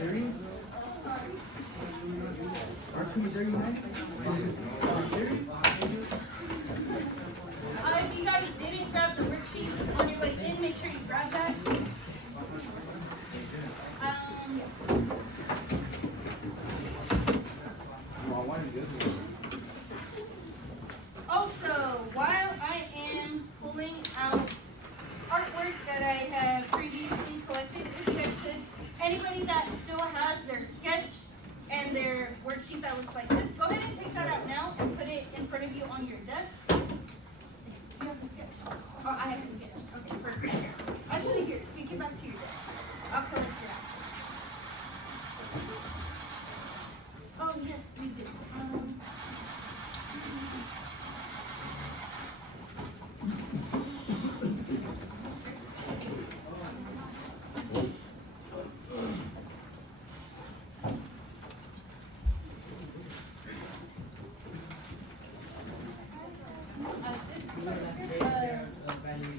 serious? Aren't you 39? Are you serious? If you guys didn't grab the worksheet on your way in, make sure you grab that. Also, while I am pulling out artwork that I have previously collected, if you guys could, anybody that still has their sketch and their worksheet that looks like this, go ahead and take that out now and put it in front of you on your desk. You have the sketch? Oh, I have the sketch. Okay, perfect. Actually, here, take it back to your desk. I'll collect it out. Oh, yes, we did.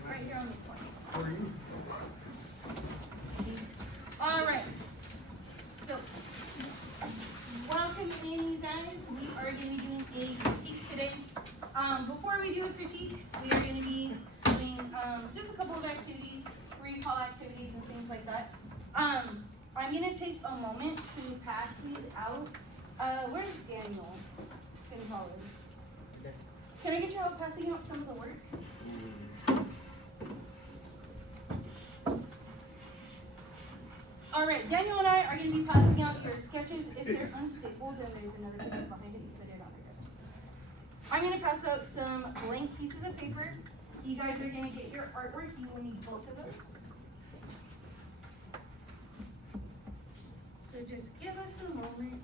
Right here on this corner. All right. So, welcome in, you guys. We are going to be doing a critique today. Before we do a critique, we are going to be doing just a couple of activities, recall activities and things like that. I'm going to take a moment to pass these out. Where's Daniel? St. College. Can I get you help passing out some of the work? All right, Daniel and I are going to be passing out your sketches. If they're unstable, then there's another thing behind it. You put it on there. I'm going to pass out some blank pieces of paper. You guys are going to get your artwork. You will need both of those. So just give us a moment.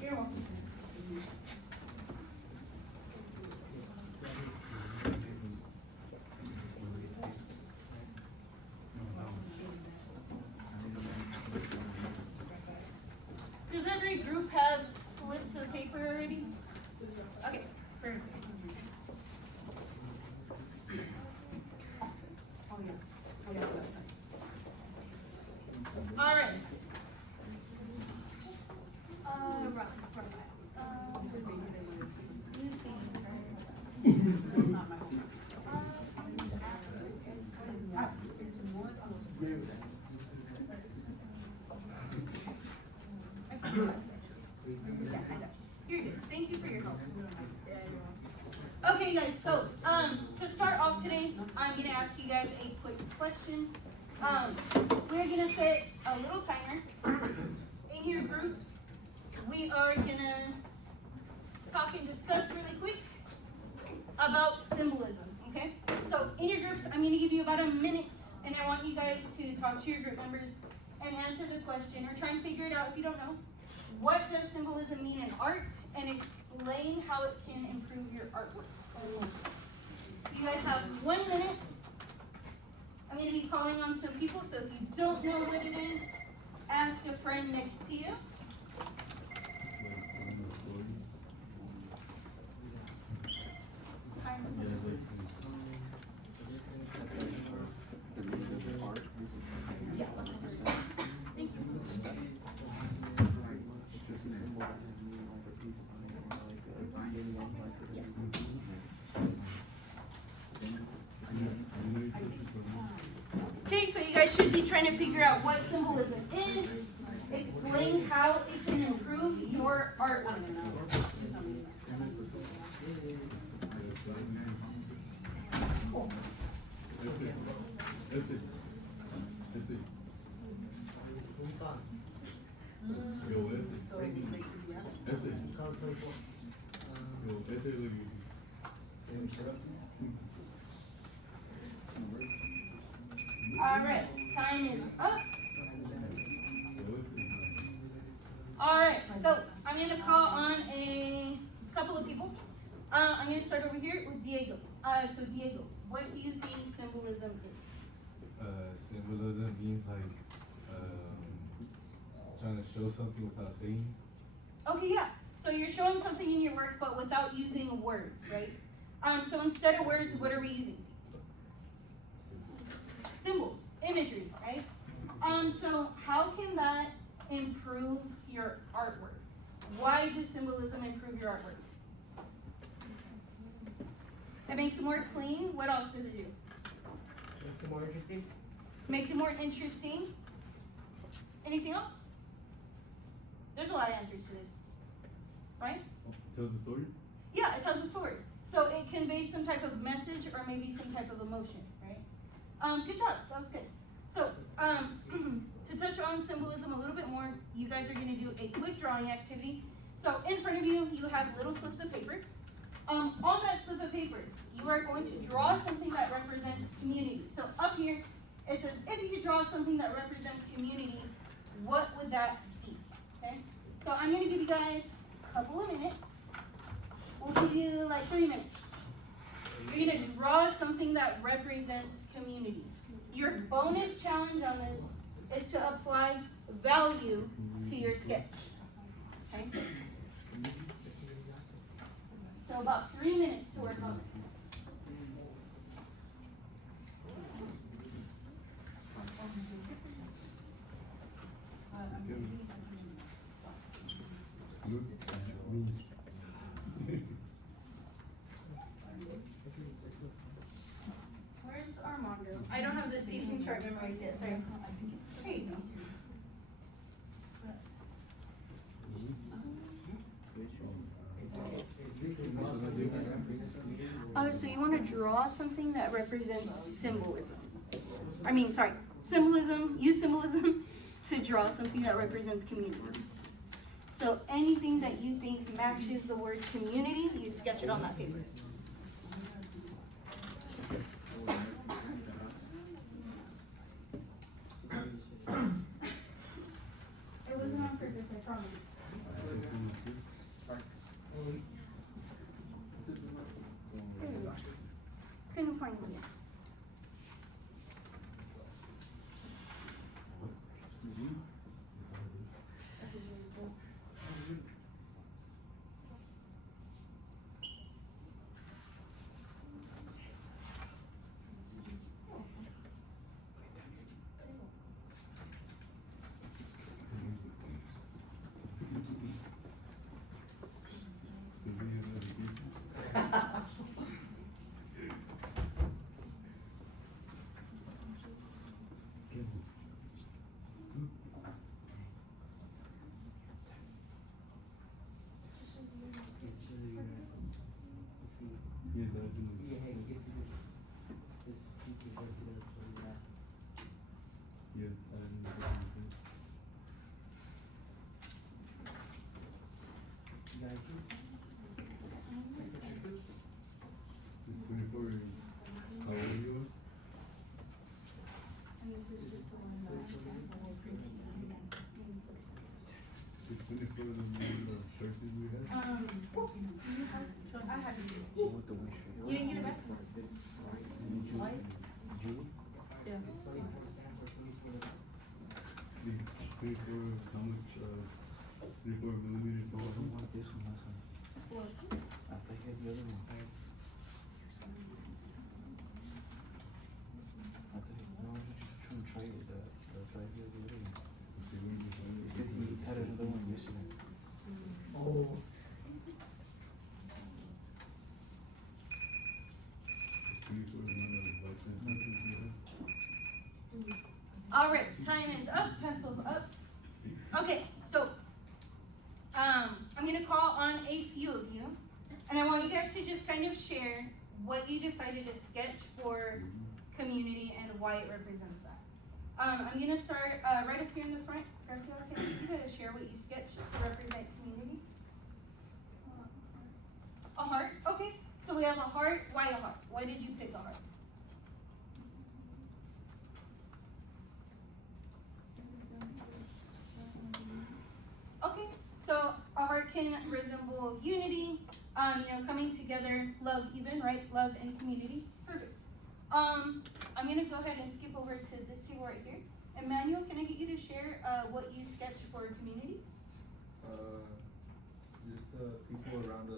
You're welcome. Does every group have slips of paper already? Okay, perfect. All right. You're good. Thank you for your help. Okay, guys. So, to start off today, I'm gonna ask you guys a quick question. We're gonna set a little timer in your groups. We are gonna talk and discuss really quick about symbolism. Okay. So, in your groups, I'm gonna give you about a minute, and I want you guys to talk to your group members and answer the question, or try and figure it out if you don't know. What does symbolism mean in art, and explain how it can improve your artwork. You guys have 1 minute. I'm going to be calling on some people, so if you don't know what it is, ask a friend next to you. Okay, so you guys should be trying to figure out what symbolism is, explain how it can improve your artwork. All right, time is up. All right, so I'm going to call on a couple of people. I'm going to start over here with Diego. So Diego, what do you think symbolism is? Symbolism means like trying to show something without saying. Okay, yeah. So you're showing something in your work, but without using words, right? So instead of words, what are we using? Symbols, imagery, right? So how can that improve your artwork? Why does symbolism improve your artwork? It makes it more clean. What else does it do? Makes it more interesting. Makes it more interesting. Anything else? There's a lot of answers to this, right? Tells the story? Yeah, it tells a story. So it conveys some type of message or maybe some type of emotion, right? Good job, that was good. So, to touch on symbolism a little bit more, you guys are gonna do a quick drawing activity. So in front of you, you have little slips of paper. On that slip of paper, you are going to draw something that represents community. So up here, it says, if you could draw something that represents community, what would that be, okay? So I'm gonna give you guys a couple of minutes. We'll give you like 3 minutes. You're gonna draw something that represents community. Your bonus challenge on this is to apply value to your sketch, okay? So about 3 minutes to work on this. Where's Armando? I don't have the seating chart memorized yet, sorry. Here you go. So you want to draw something that represents symbolism. Symbolism, use symbolism to draw something that represents community. So anything that you think matches the word community, you sketch it on that paper. It wasn't on purpose, I promise. Couldn't find it. This is really cool. And this is just the one that I have it. You didn't get it back? Why? Yeah. 24 millimeters long. I don't want this one, that's one. What? I think it's the other one. I think, no, I'm just trying to trade it, try to get the other one. Because he had another one yesterday. Oh. All right, time is up, pencils up. Okay, so I'm gonna call on a few of you, and I want you guys to just kind of share what you decided to sketch for community and why it represents that. I'm gonna start right up here in the front. Garcia, can you guys share what you sketched to represent community? A heart, okay. So we have a heart. Why a heart? Why did you pick a heart? Okay, so a heart can resemble unity, coming together, love even, right? Love and community, perfect. I'm gonna go ahead and skip over to this table right here. Emmanuel, can I get you to share what you sketched for community? people around the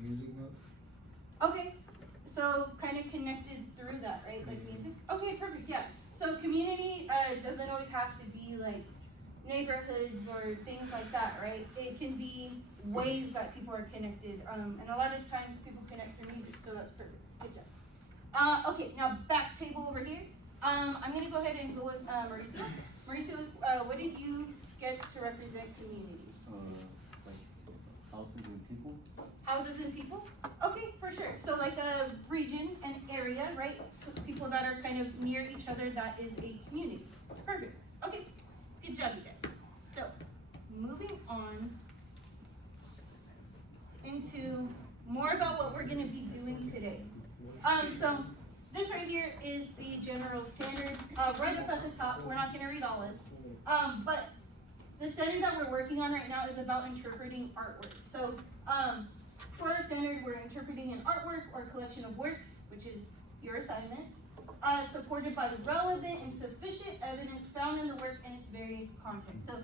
music note. Okay, so kind of connected through that, right? Like music? Okay, perfect, yeah. So community doesn't always have to be like neighborhoods or things like that, right? It can be ways that people are connected. And a lot of times people connect through music, so that's perfect. Good job. Okay, now back table over here. I'm gonna go ahead and go with Mauricio. Mauricio, what did you sketch to represent community? Like houses and people. Houses and people? Okay, for sure. So like a region, an area, right? So people that are kind of near each other, that is a community. Perfect. Okay, good job, you guys. So, moving on into more about what we're gonna be doing today. So this right here is the general standard, right up at the top. We're not gonna read all this. But the standard that we're working on right now is about interpreting artwork. So, for our standard, we're interpreting an artwork or collection of works, which is your assignments, supported by relevant and sufficient evidence found in the work and its various contexts. So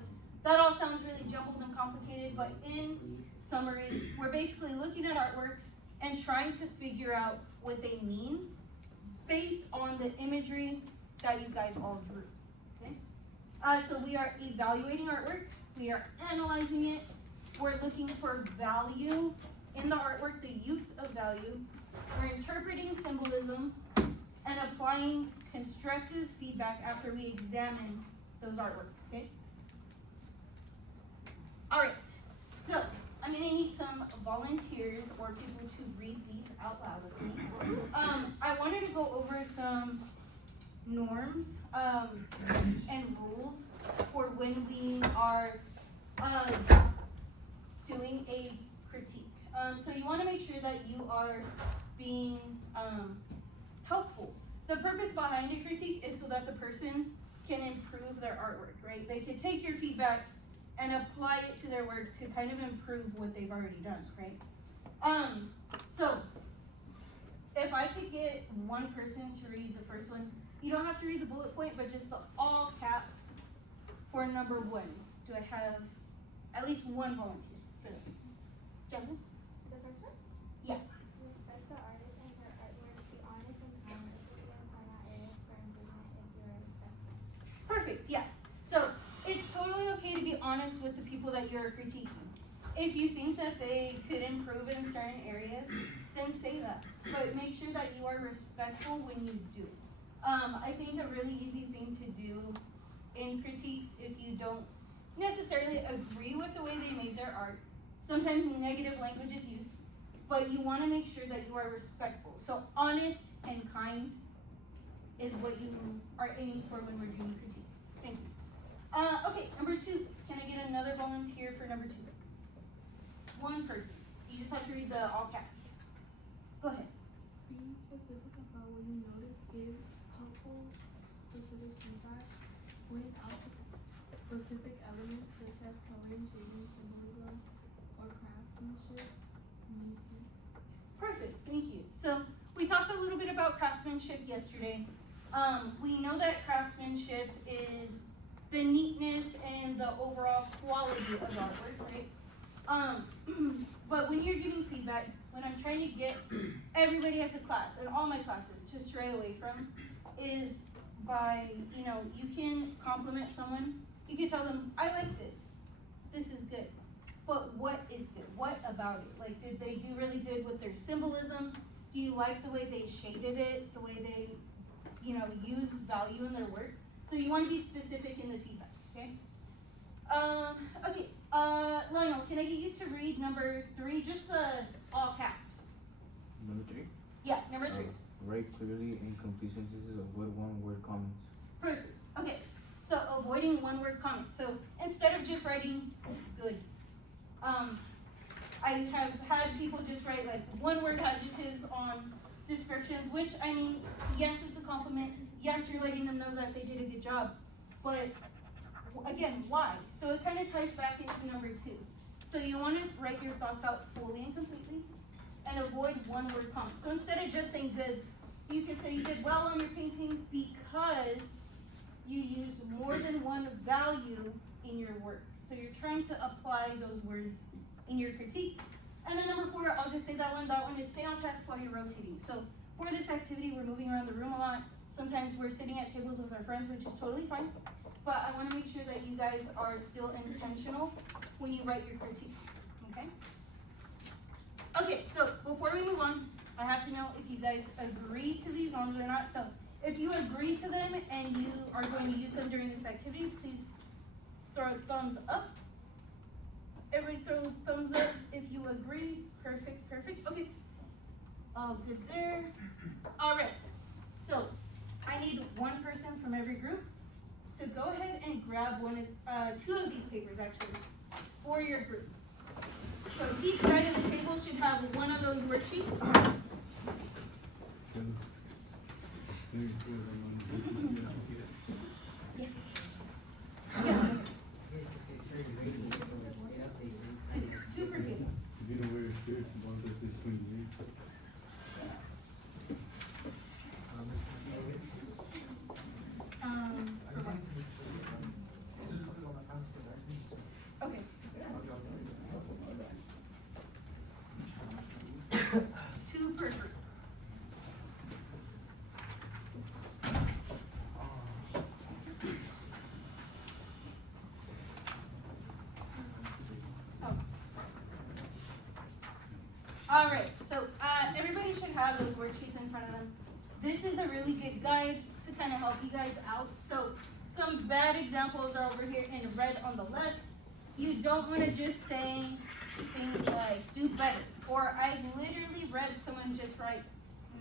that all sounds really jumbled and complicated, but in summary, we're basically looking at artworks and trying to figure out what they mean based on the imagery that you guys all drew. Okay? So we are evaluating artwork, we are analyzing it, we're looking for value in the artwork, the use of value, we're interpreting symbolism, and applying constructive feedback after we examine those artworks, okay? All right, so I'm gonna need some volunteers or people to read these out loud with me. I wanted to go over some norms and rules for when we are doing a critique. So you wanna make sure that you are being helpful. The purpose behind a critique is so that the person can improve their artwork, right? They can take your feedback and apply it to their work to kind of improve what they've already done, right? So if I could get one person to read the first one, you don't have to read the bullet point, but just the all caps for number 1. Do I have at least one volunteer for that? Jasmine? The first one? Yeah. Respect the artist and her artwork. Be honest and kind. Especially and point out areas for improvement if you're respectful. Perfect, yeah. So it's totally okay to be honest with the people that you're critiquing. If you think that they could improve in certain areas, then say that. But make sure that you are respectful when you do. I think a really easy thing to do in critiques, if you don't necessarily agree with the way they made their art, sometimes negative language is used, but you want to make sure that you are respectful. So honest and kind is what you are aiming for when we're doing critique. Thank you. Okay, number 2. Can I get another volunteer for number 2? One person. You just have to read the all caps. Go ahead. Be specific about what you notice. Give helpful, specific feedback. Point out specific elements such as coloring, shading, symbolism, or craftsmanship. Perfect, thank you. So we talked a little bit about craftsmanship yesterday. We know that craftsmanship is the neatness and the overall quality of artwork, right? But when you're giving feedback, when I'm trying to get everybody as a class, and all my classes, to stray away from, is by, you can compliment someone, you can tell them, I like this, this is good. But what is good? What about it? Like, did they do really good with their symbolism? Do you like the way they shaded it, the way they, use value in their work? So you want to be specific in the feedback, okay? Okay, Lionel, can I get you to read number 3, just the all caps? Number 3. Yeah, number 3. Write clearly incomplete sentences. Avoid one-word comments. Perfect. Okay, so avoiding one-word comments. So instead of just writing good, I have had people just write like one-word adjectives on descriptions, which, yes, it's a compliment. Yes, you're letting them know that they did a good job. But again, why? So it kind of ties back into number 2. So you want to write your thoughts out fully and completely and avoid one-word comments. So instead of just saying good, you could say you did well on your painting because you used more than one value in your work. So you're trying to apply those words in your critique. And then number 4, I'll just say that one is stay on task while you're rotating. So for this activity, we're moving around the room a lot. Sometimes we're sitting at tables with our friends, which is totally fine. But I want to make sure that you guys are still intentional when you write your critiques, okay? Okay, so before we move on, I have to know if you guys agree to these norms or not. So if you agree to them and you are going to use them during this activity, please throw a thumbs up. Everybody throw a thumbs up if you agree. Perfect, perfect. Okay. All good there. All right. So I need one person from every group to go ahead and grab two of these papers actually for your group. So each side of the table should have one of those worksheets. Two per table. You know where your spirits and one this is swinging in. Okay. Two per group. All right, so everybody should have those worksheets in front of them. This is a really good guide to kind of help you guys out. So some bad examples are over here in red on the left. You don't want to just say things like do better, or I literally read someone just write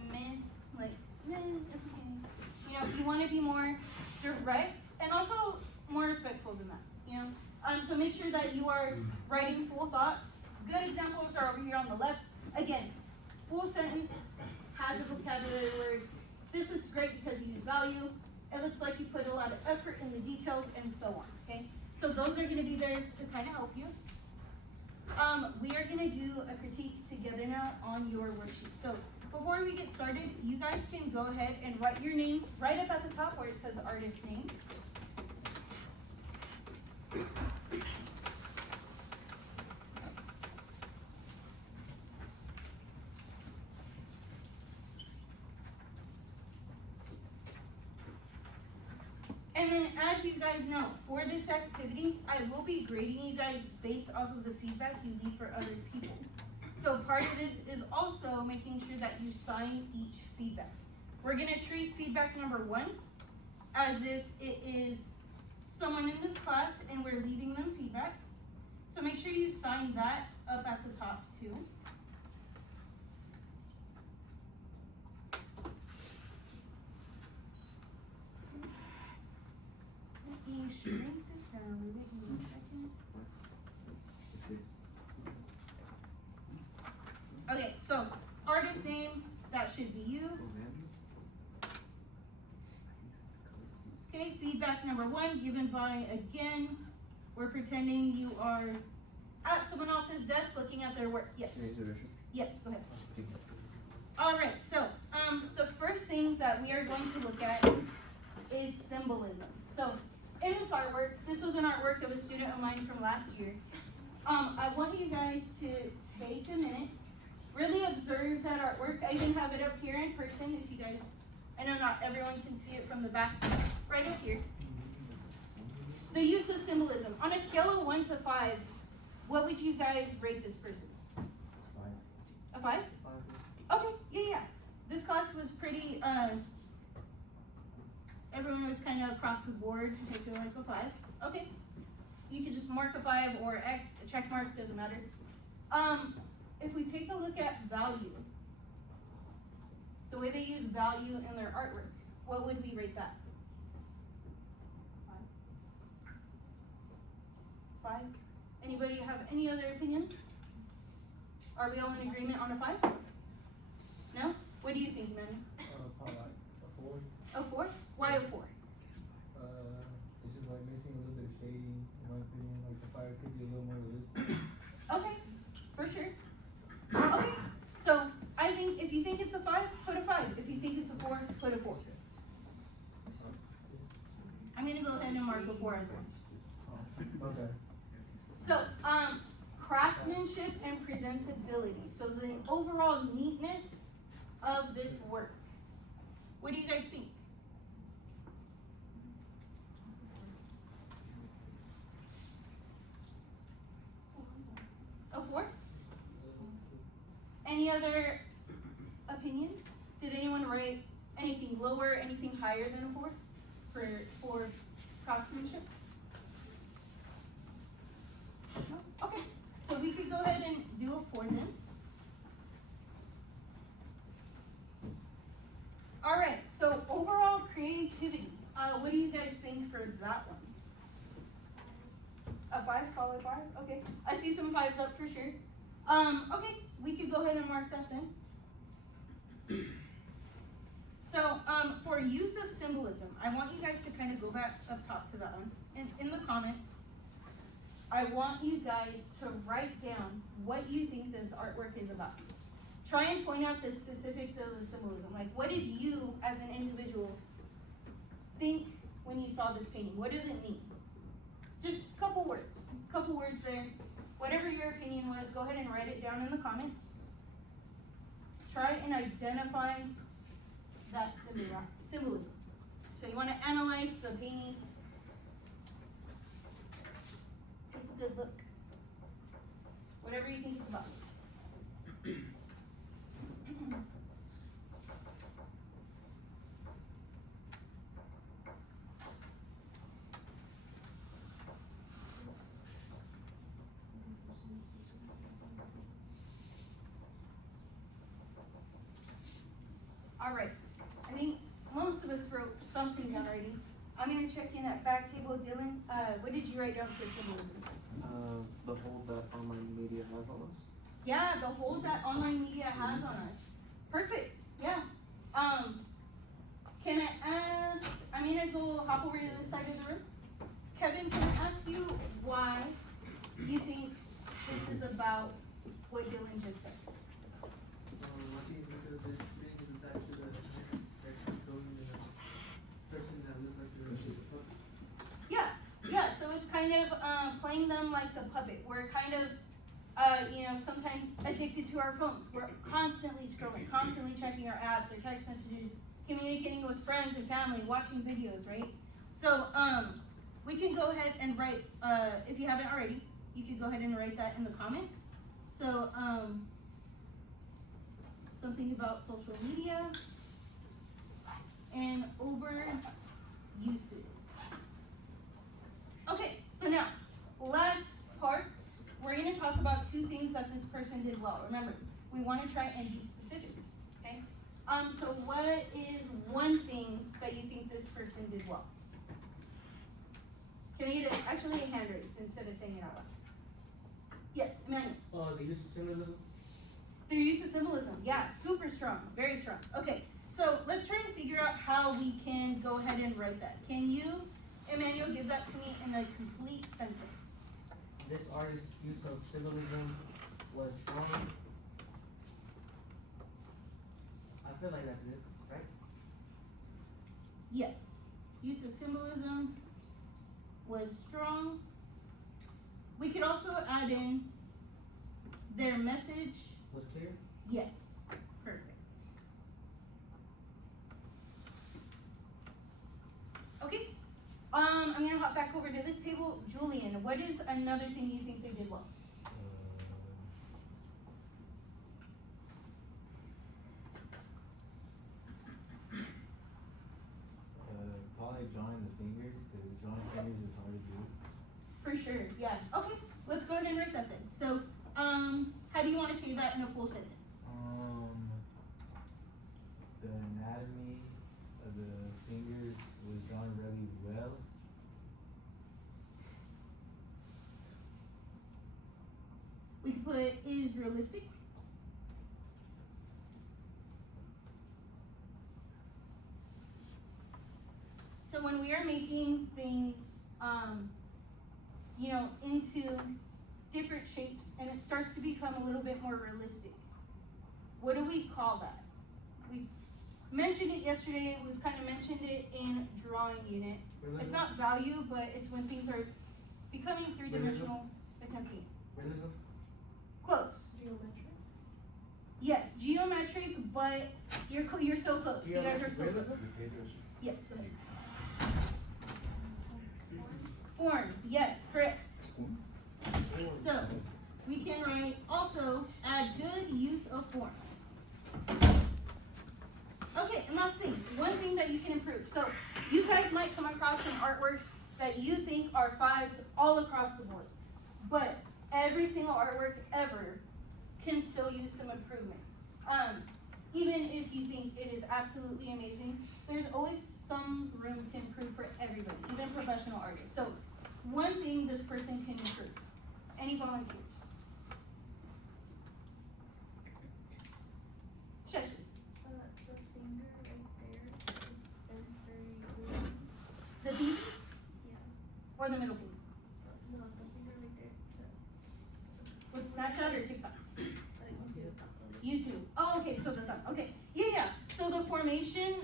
meh, like meh, it's okay. You know, you want to be more direct and also more respectful than that. You know, so make sure that you are writing full thoughts. Good examples are over here on the left. Again, full sentence, has a vocabulary word. This looks great because you use value. It looks like you put a lot of effort in the details and so on, okay? So those are gonna be there to kind of help you. We are gonna do a critique together now on your worksheet. So before we get started, you guys can go ahead and write your names right up at the top where it says artist name. And then as you guys know, for this activity, I will be grading you guys based off of the feedback you leave for other people. So part of this is also making sure that you sign each feedback. We're gonna treat feedback number 1 as if it is someone in this class and we're leaving them feedback. So make sure you sign that up at the top too. Let me shrink this down a little bit, give me a second. Okay, so artist name, that should be you. Okay, feedback number 1 given by, again, we're pretending you are at someone else's desk looking at their work. Yes. Yes, go ahead. Alright, so the first thing that we are going to look at is symbolism. So in this artwork, this was an artwork of a student of mine from last year. I want you guys to take a minute, really observe that artwork. I even have it up here in person if you guys, I know not everyone can see it from the back, right up here. The use of symbolism. On a scale of 1 to 5, what would you guys rate this person? 5. A 5? 5. Okay, yeah. This class was pretty, everyone was kind of across the board. I feel like a 5. Okay. You can just mark a 5 or X, a check mark, doesn't matter. If we take a look at value, the way they use value in their artwork, what would we rate that? 5? 5? Anybody have any other opinions? Are we all in agreement on a 5? No? What do you think, man? Probably like a 4. A 4? Why a 4? It's just like missing a little bit of shading, in my opinion. Like the fire could be a little more realistic. Okay, for sure. Okay, so I think if you think it's a 5, put a 5. If you think it's a 4, put a 4. I'm gonna go ahead and mark a 4 as well. Okay. So, craftsmanship and presentability. So the overall neatness of this work. What do you guys think? A 4? Any other opinions? Did anyone write anything lower, anything higher than a 4 for craftsmanship? No? Okay, so we could go ahead and do a 4 then. All right, so overall creativity. What do you guys think for that one? A 5, solid 5. Okay, I see some 5s up for sure. Okay, we could go ahead and mark that then. So, for use of symbolism, I want you guys to kind of go back up top to that one. In the comments, I want you guys to write down what you think this artwork is about. Try and point out the specifics of the symbolism. Like, what did you, as an individual, think when you saw this painting? What does it mean? Just a couple words there. Whatever your opinion was, go ahead and write it down in the comments. Try and identify that symbolism. So you want to analyze the painting. Take a good look. Whatever you think it's about. All right, I think most of us wrote something down already. I'm gonna check in at back table. Dylan, what did you write down for symbolism? The hold that online media has on us. Yeah, the hold that online media has on us. Perfect, yeah. Can I ask, I'm gonna go hop over to this side of the room. Kevin, can I ask you why you think this is about what Dylan just said? I think because this thing is actually showing the person that looks like they're Yeah, so it's kind of playing them like a puppet. We're kind of, sometimes addicted to our phones. We're constantly scrolling, constantly checking our apps, our text messages, communicating with friends and family, watching videos, right? So we can go ahead and write, if you haven't already, you can go ahead and write that in the comments. So something about social media and over usage. Okay, so now, last part, we're gonna talk about 2 things that this person did well. Remember, we wanna try and be specific, okay? So what is one thing that you think this person did well? Can I get actually a hand raise instead of saying it out loud? Yes, Emmanuel. the use of symbolism. Their use of symbolism, yeah, super strong, very strong. Okay, so let's try and figure out how we can go ahead and write that. Can you, Emmanuel, give that to me in a complete sentence? This artist's use of symbolism was strong. I feel like that's it, right? Yes, use of symbolism was strong. We could also add in their message. Was clear? Yes, perfect. Okay, I'm gonna hop back over to this table. Julian, what is another thing you think they did well? Probably drawing the fingers, because drawing fingers is hard to do. For sure, yeah. Okay, let's go ahead and write that then. So, how do you want to say that in a full sentence? The anatomy of the fingers was drawn really well. We could put is realistic. So when we are making things, into different shapes and it starts to become a little bit more realistic, what do we call that? We mentioned it yesterday, we've kind of mentioned it in drawing unit. It's not value, but it's when things are becoming 3-dimensional, attempting. Realism? but you're so close. You guys are so close. Yes, go ahead. Form, yes, correct. So, we can write also add good use of form. Okay, and last thing, one thing that you can improve. So, you guys might come across some artworks that you think are 5s all across the board. But every single artwork ever can still use some improvement. Even if you think it is absolutely amazing, there's always some room to improve for everybody, even professional artists. So, one thing this person can improve. Any volunteers? Shush. The finger right there is very weird. The pinky Yeah. or the middle finger? No, the finger right there. With Snapchat or TikTok? YouTube. YouTube. Oh, okay, so the thumb. Okay, yeah. So the formation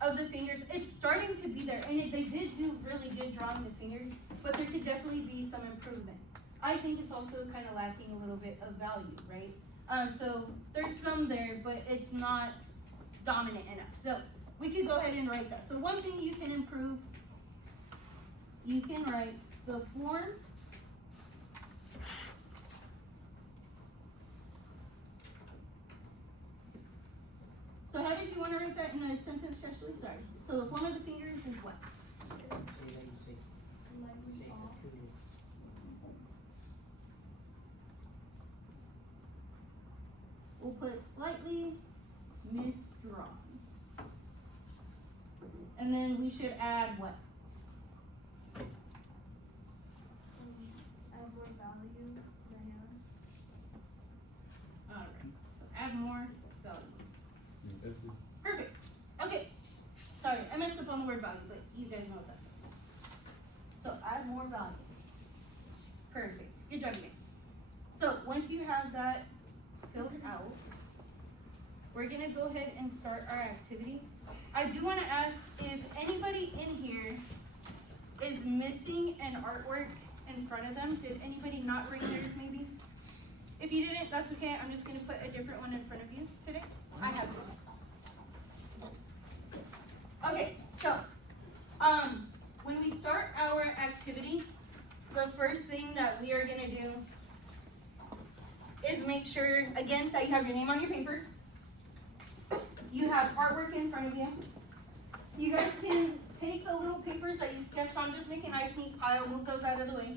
of the fingers, it's starting to be there, and they did do really good drawing the fingers, but there could definitely be some improvement. I think it's also kind of lacking a little bit of value, right? So there's some there, but it's not dominant enough. So we could go ahead and write that. So one thing you can improve, you can write the form So how did you want to write that in a sentence, Ashley? Sorry. So the form of the fingers is what? Slightly off. We'll put slightly misdrawn. And then we should add what? Add more value. Alright, so add more value. Perfect. Okay. Sorry, I messed up on the word value, but you guys know what that says. So add more value. Perfect. Good job, you guys. So once you have that filled out, we're gonna go ahead and start our activity. I do wanna ask if anybody in here is missing an artwork in front of them. Did anybody not bring theirs maybe? If you didn't, that's okay. I'm just gonna put a different one in front of you today. I have one. Okay, so, when we start our activity, the first thing that we are gonna do is make sure, again, that you have your name on your paper. You have artwork in front of you. You guys can take the little papers that you sketched on, just make a nice neat pile, move those out of the way.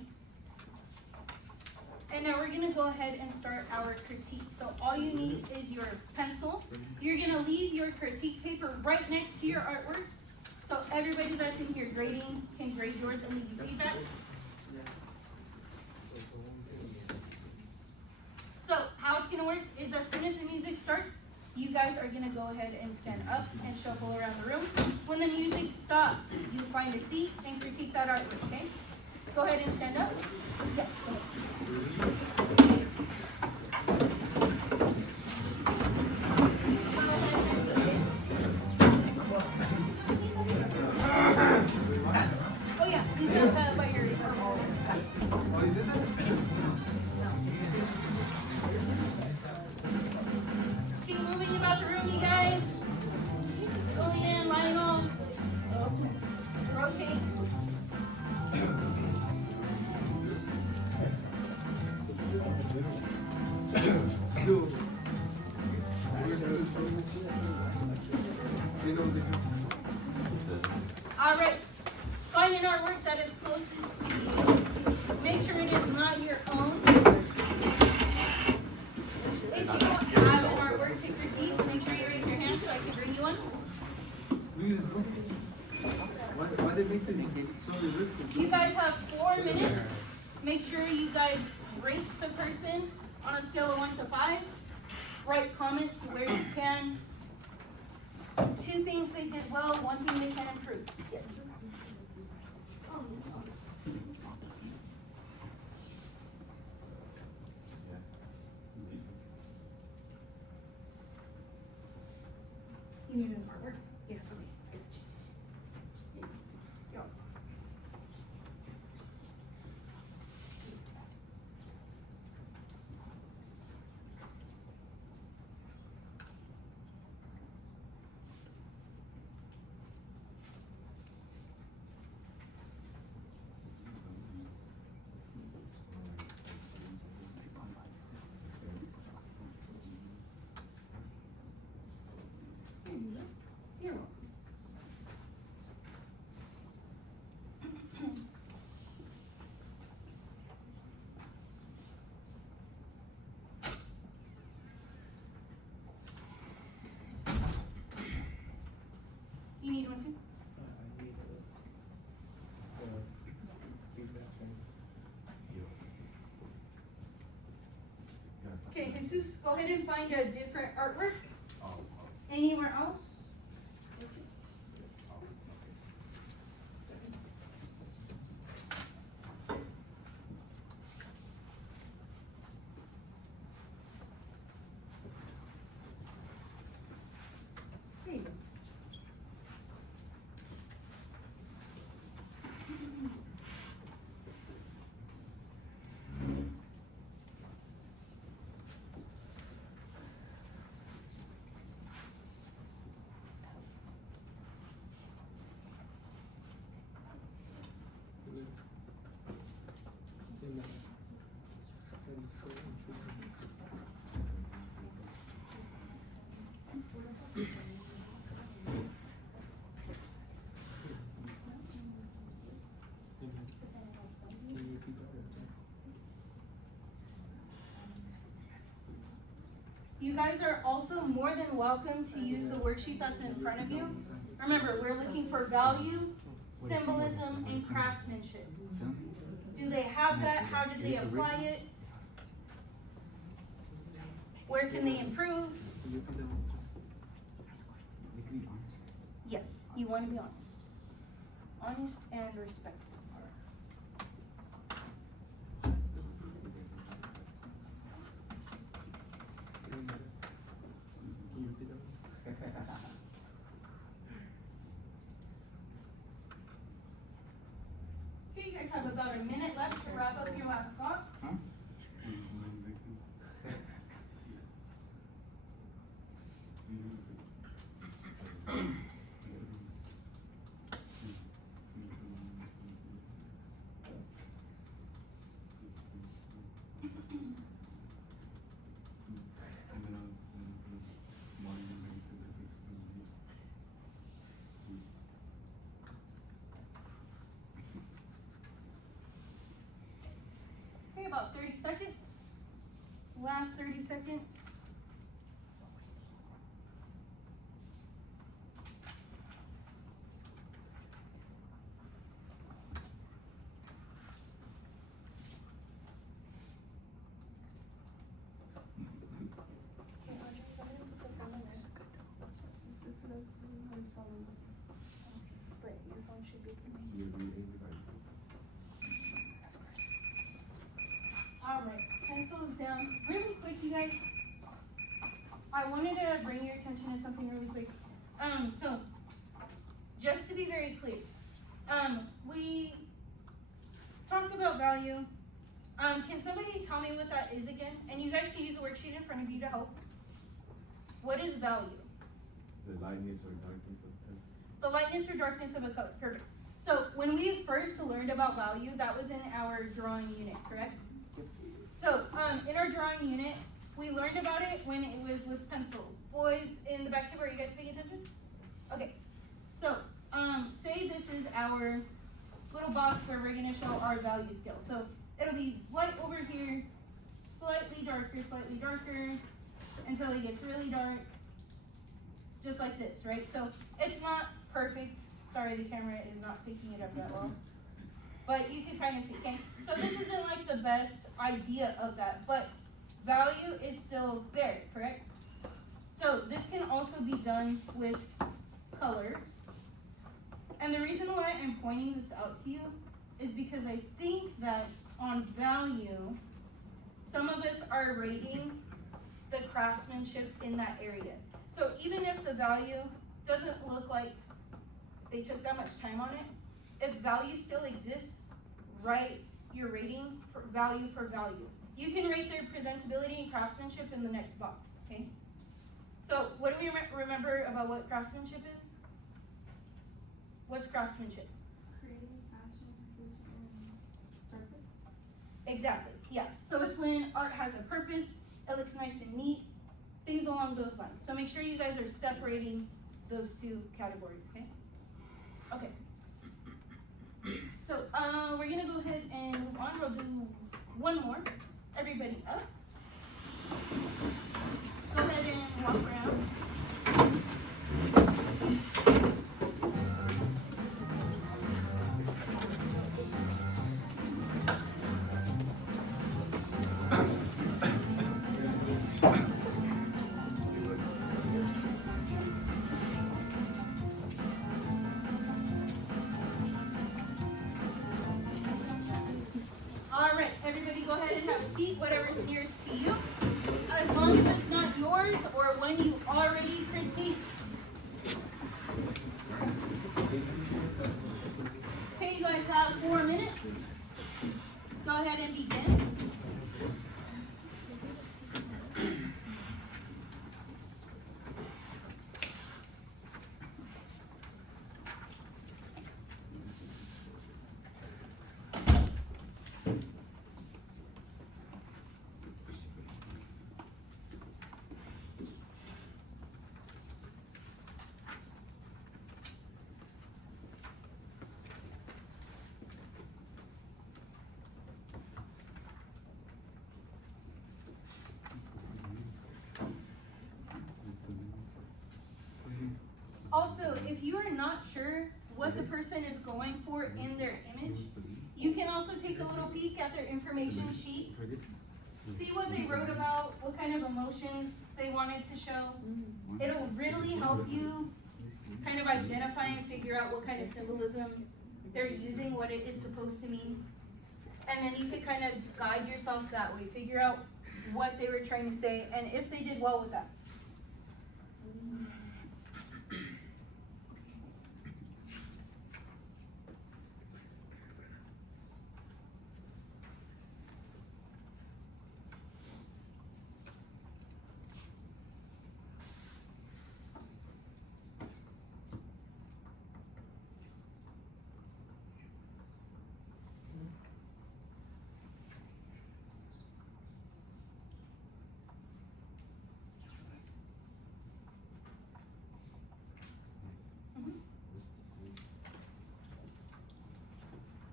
And now we're gonna go ahead and start our critique. So all you need is your pencil. You're gonna leave your critique paper right next to your artwork. So everybody that's in here grading can grade yours and leave you feedback. So how it's gonna work is as soon as the music starts, you guys are gonna go ahead and stand up and shuffle around the room. When the music stops, you find a seat and critique that artwork, okay? Go ahead and stand up. Yes, go ahead. Oh yeah, you can by your Keep moving about the room, you guys. Going in, Lionel. Rotate. All right. Find an artwork that is closest to you. Make sure it is not your own. If you don't have an artwork to critique, make sure you raise your hand so I can bring you one. Why they make the so risky? You guys have 4 minutes. Make sure you guys rate the person on a scale of 1 to 5. Write comments where you can. 2 things they did well, 1 thing they can improve. Yes. You need an artwork? Yeah, okay. Go. Okay, Jesus, go ahead and find a different artwork. Anywhere else? There you go. You guys are also more than welcome to use the worksheet that's in front of you. Remember, we're looking for value, symbolism, and craftsmanship. Do they have that? How did they apply it? Where can they improve? Yes, you want to be honest. Honest and respectful. Okay, you guys have about a minute left to wrap up your last thoughts. Okay, about 30 seconds. Last 30 seconds. But your phone should be Alright, pencils down. Really quick, you guys. I wanted to bring your attention to something really quick. So, just to be very clear, we talked about value. Can somebody tell me what that is again? And you guys can use the worksheet in front of you to help. What is value? The lightness or darkness of color. The lightness or darkness of a color. Perfect. So when we first learned about value, that was in our drawing unit, correct? So in our drawing unit, we learned about it when it was with pencil. Boys in the back table, are you guys paying attention? Okay. So say this is our little box where we're going to show our value scale. So it'll be light over here, slightly darker, until it gets really dark. Just like this, right? So it's not perfect. Sorry, the camera is not picking it up that well. But you can kind of see, okay? So this isn't like the best idea of that, but value is still there, correct? So this can also be done with color. And the reason why I'm pointing this out to you is because I think that on value, some of us are rating the craftsmanship in that area. So even if the value doesn't look like they took that much time on it, if value still exists, write your rating for value. You can rate their presentability and craftsmanship in the next box, okay? So what do we remember about what craftsmanship is? What's craftsmanship? Creating passion, position, and purpose. Exactly, yeah. So it's when art has a purpose, it looks nice and neat, things along those lines. So make sure you guys are separating those two categories, okay? Okay. So we're gonna go ahead and move on. We'll do one more. Everybody up. Go ahead and walk around. All right, everybody go ahead and have a seat, whatever is nearest to you. As long as it's not yours or one you already critiqued. Okay, you guys have 4 minutes. Go ahead and begin. Also, if you are not sure what the person is going for in their image, you can also take a little peek at their information sheet. See what they wrote about, what kind of emotions they wanted to show. It'll really help you kind of identify and figure out what kind of symbolism they're using, what it is supposed to mean. And then you could kind of guide yourself that way, figure out what they were trying to say, and if they did well with that.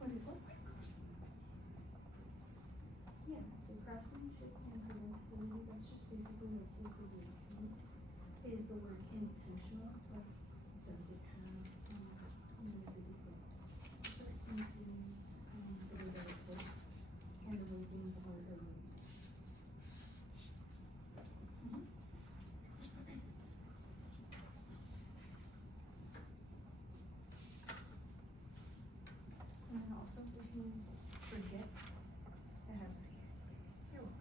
What is what? Yeah, so craftsmanship and creativity, that's just basically like, is the work intentional, but does it have, did it put effort into, the way that it looks, and the way things are done? And then also, if you forget, it has right here. You're welcome.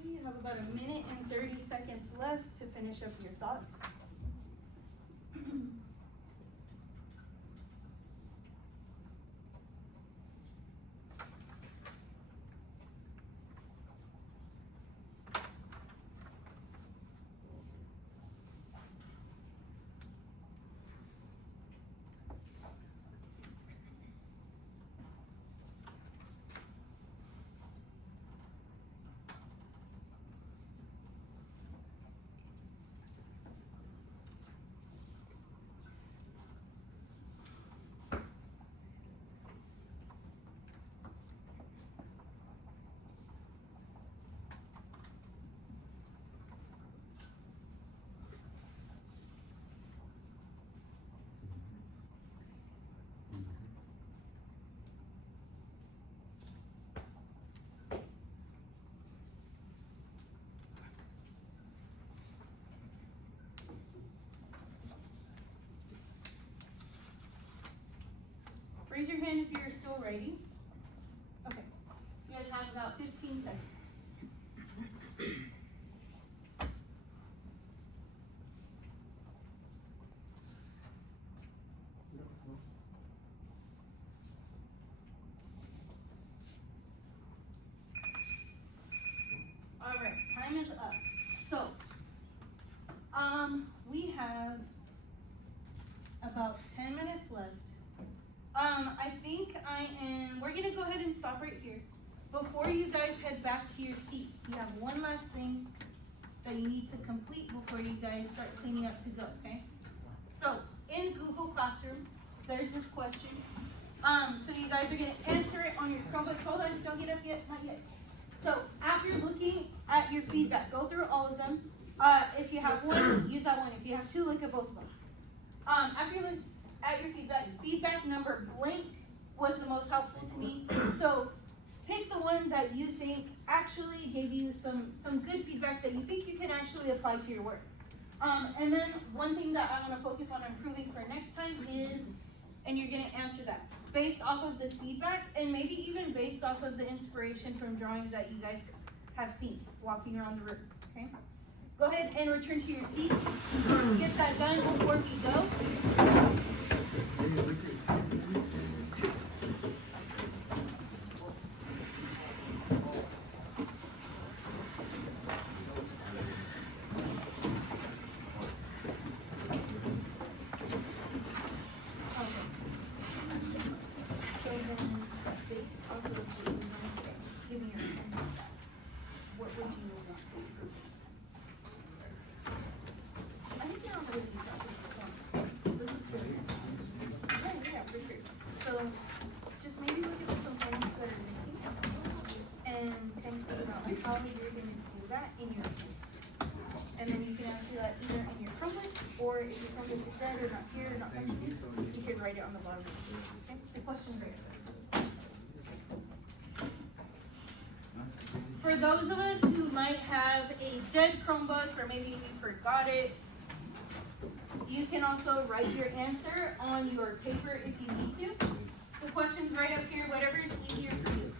Okay, you have about 1:30 left to finish up your thoughts. Raise your hand if you're still ready. Okay. You guys have about 15 seconds. All right, time is up. So, we have about 10 minutes left. I think we're gonna go ahead and stop right here. Before you guys head back to your seats, you have one last thing that you need to complete before you guys start cleaning up to go, okay? So, in Google Classroom, there's this question. So you guys are gonna answer it on your Chromebook. Hold on, just don't get up yet, not yet. So, after looking at your feedback, go through all of them. If you have one, use that one. If you have two, look at both of them. After you look at your feedback number blank was the most helpful to me. So pick the one that you think actually gave you some good feedback that you think you can actually apply to your work. And then one thing that I want to focus on improving for next time is, and you're going to answer that based off of the feedback and maybe even based off of the inspiration from drawings that you guys have seen walking around the room, okay? Go ahead and return to your seats. Get that done before we go. Or if your Chromebook is dead or not here or not functioning, you can write it on the bottom. Okay? The question right there. For those of us who might have a dead Chromebook or maybe you forgot it, you can also write your answer on your paper if you need to. The question's right up here, whatever is easier for you.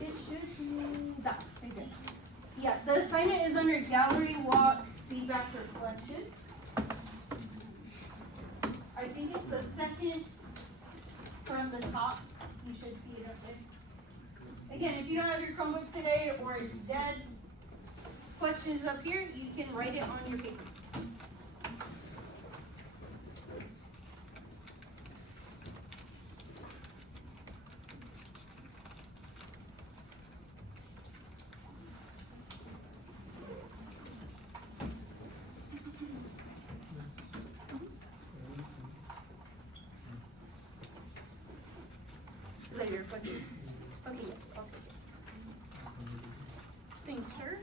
It should be that, right there. Yeah, the assignment is under gallery walk feedback reflection. I think it's the second from the top. You should see it up there. Again, if you don't have your Chromebook today or it's dead, questions up here, you can write it on your paper. Is that your reflection? Okay, yes, okay. Thinker.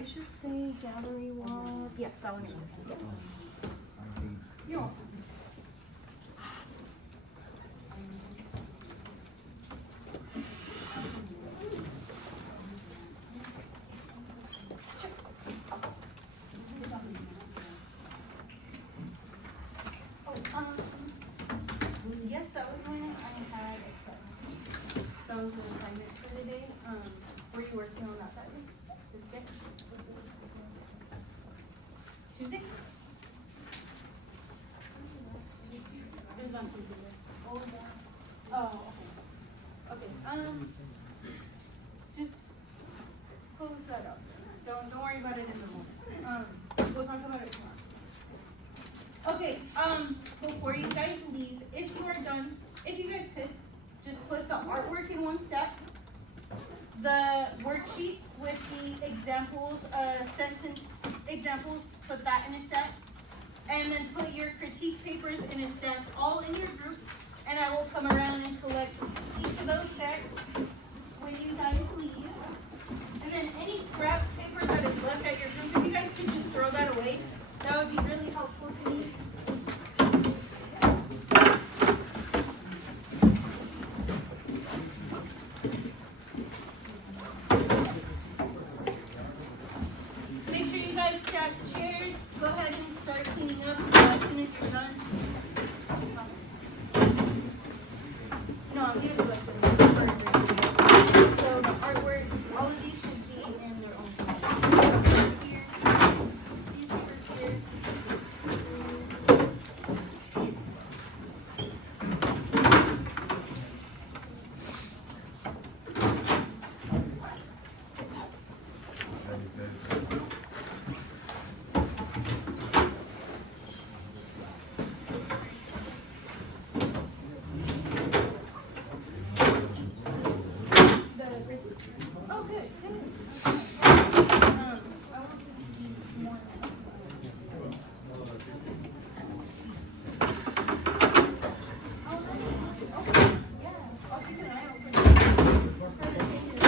It should say gallery wall. Yeah, that one. Yeah. You're welcome. Yes, that was when I had a set. That was the assignment for the day. Were you working on that week? The sketch? Tuesday? It was on Tuesday. Oh, okay. Okay. Just close that up. Don't worry about it in the moment. We'll talk about it tomorrow. Okay. Before you guys leave, if you are done, if you guys could, just put the artwork in one stack. The worksheets with the examples, sentence examples, put that in a stack. And then put your critique papers in a stack, all in your group. And I will come around and collect each of those stacks when you guys leave. And then any scrap paper that is left at your group, if you guys could just throw that away, that would be really helpful to me. Make sure you guys stack chairs. Go ahead and start cleaning up as soon as you're done. here's the rest of it. So the artwork, all of these should be in their own file. Here, these papers here. Oh, good, good. I want to be more. Oh, nice. Okay, yeah. I'll keep an eye out for further changes.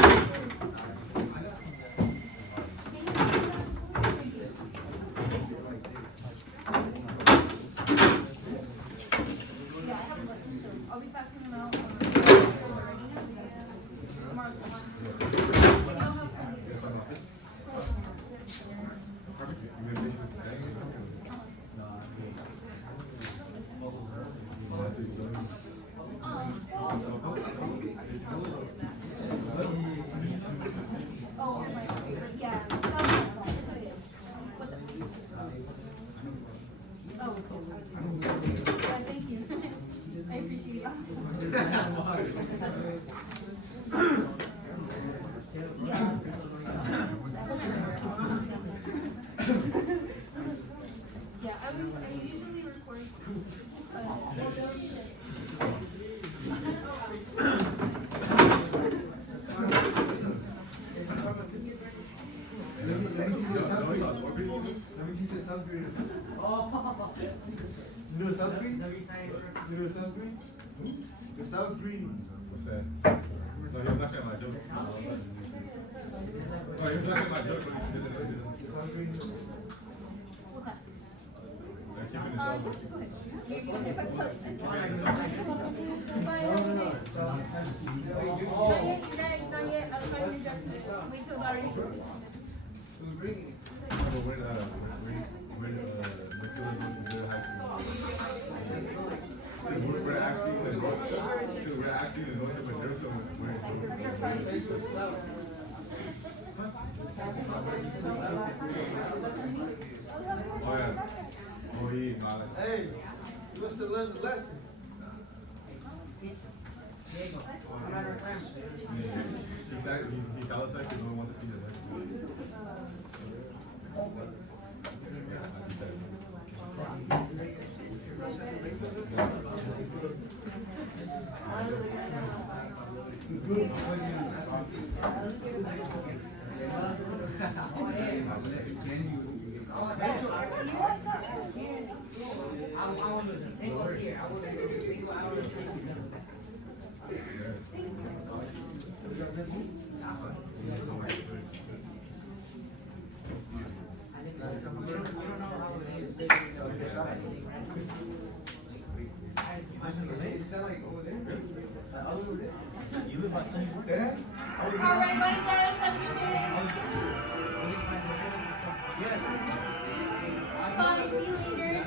Yeah, I have a record, so I'll be passing them out tomorrow's the last day. Oh, my favorite. Yeah. It's okay. What's up? Oh, thank you. I appreciate Yeah, I usually record. Let me teach you South Green. You know South Green? You know South Green? The South Green. What's that? No, he was laughing at my joke. Oh, he was laughing at my joke, but he didn't. South Green. What class? Like, keeping this up. Go ahead. You're gonna if I put it. Keeping this up. Bye, have a good day. Not yet, you guys, not yet. I was trying to adjust it. Wait till it's already. Who's bringing it? So we're Matilda high school. We're actually in the north of Madrid, so we're in Oh yeah. Oh, he Malik. Hey, you must have learned the lesson. He said he sounds like he don't want to teach us. Alright, bye guys, have a good day. Bye, see you later.